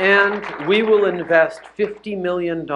And we will invest $50 million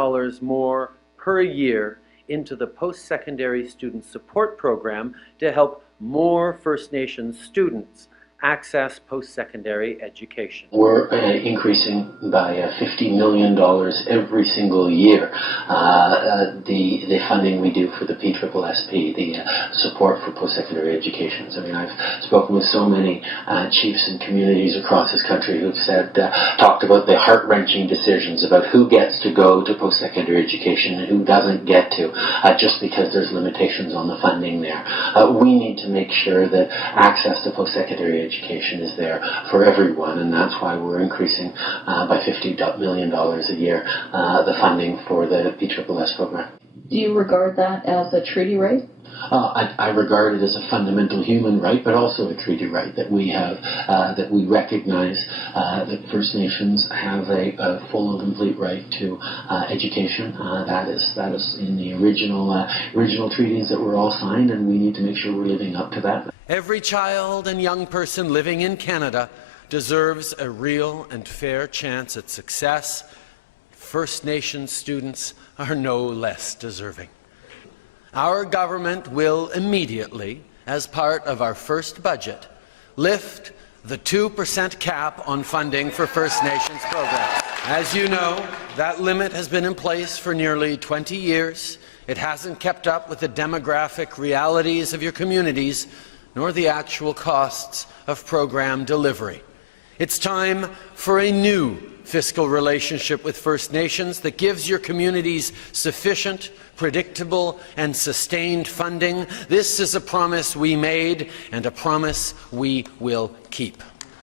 more per year into the post-secondary student support program to help more First Nations students access post-secondary education. We're increasing by $50 million every single year the funding we do for the PSSP, the support for post-secondary educations. I mean, I've spoken with so many chiefs and communities across this country who've said, talked about the heart-wrenching decisions about who gets to go to post-secondary education and who doesn't get to, just because there's limitations on the funding there. We need to make sure that access to post-secondary education is there for everyone, and that's why we're increasing by $50 million a year the funding for the PSSP program. Do you regard that as a treaty right? I regard it as a fundamental human right, but also a treaty right that we have, that we recognize that First Nations have a full and complete right to education. That is in the original treaties that were all signed, and we need to make sure we're living up to that. Every child and young person living in Canada deserves a real and fair chance at success. First Nations students are no less deserving. Our government will immediately, as part of our first budget, lift the 2% cap on funding for First Nations programs. As you know, that limit has been in place for nearly 20 years. It hasn't kept up with the demographic realities of your communities, nor the actual costs of program delivery. It's time for a new fiscal relationship with First Nations that gives your communities sufficient, predictable, and sustained funding. This is a promise we made and a promise we will keep.